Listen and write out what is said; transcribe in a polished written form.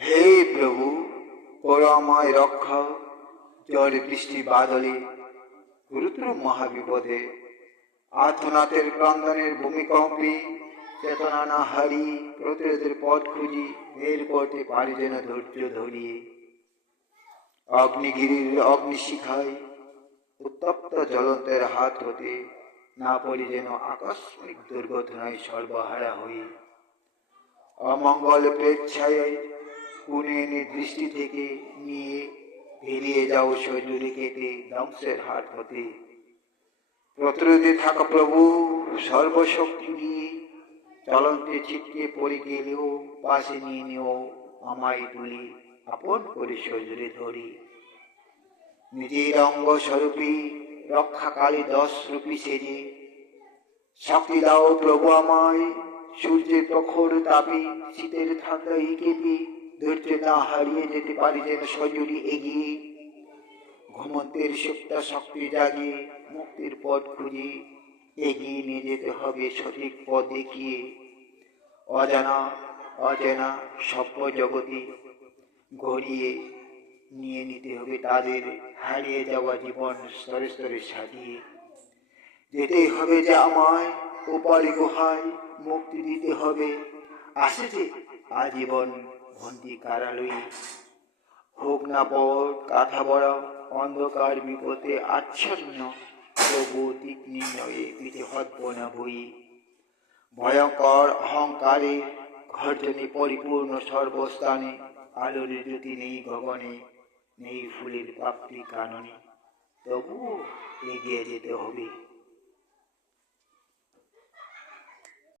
হে প্রভু, করুণাময় রক্ষা, ঝড় বৃষ্টি বাদলে, গুরুতর মহাবিপদে, আর্তনাদের ক্রন্দনের ভূমিকম্পে, চেতনা না হারিয়ে প্রতিরোধের পথ খুঁজি, বের করতে পারি যেন ধৈর্য ধরিয়ে। অগ্নিগিরির অগ্নিশিখায় উত্তপ্ত জ্বলন্তের হাত হতে না পড়ি যেন আকস্মিক দুর্ঘটনায় সর্বহারা হয়ে। অমঙ্গল প্রেচ্ছায় কুনে এনে দৃষ্টি থেকে নিয়ে বেরিয়ে যাও শরীরে কেটে ধ্বংসের হাত হতে। প্রতিরোধে থাকা প্রভু সর্বশক্তি দিয়ে চলন্তে ছিটকে পড়ে গেলেও পাশে নিয়ে নিও আমায় তুলি আপন করে শরীরে ধরি। নিজের অঙ্গ স্বরূপী রক্ষাকালী 10 রূপী সেজে শক্তি দাও প্রভু আমায়, সূর্যের প্রখর তাপে শীতের ঠান্ডায় কেঁপে ধৈর্য না হারিয়ে যেতে পারি যেন সজুরি এগিয়ে। ঘুমন্তের সুপ্ত শক্তি জাগিয়ে মুক্তির পথ খুঁজে এগিয়ে নিয়ে যেতে হবে সঠিক পথ দেখিয়ে। অজানা অচেনা সভ্য জগতে গড়িয়ে নিয়ে নিতে হবে তাদের হারিয়ে যাওয়া জীবন স্তরে স্তরে সাজিয়ে। যেতেই হবে যে আমায় উপারি গুহায়, মুক্তি দিতে হবে আসে যে আজীবন বন্দি কারালয়ে। হোক না পথ কাঁথা বড় অন্ধকার বিপদে আচ্ছন্ন, তবু দিক নির্ণয়ে পিঠে হতব না বই। ভয়ঙ্কর অহংকারে গর্জনে পরিপূর্ণ সর্বস্থানে, আলোর জ্যোতি নেই গগনে, নেই ফুলের পাপড়ি কাননে, তবুও এগিয়ে যেতে হবে।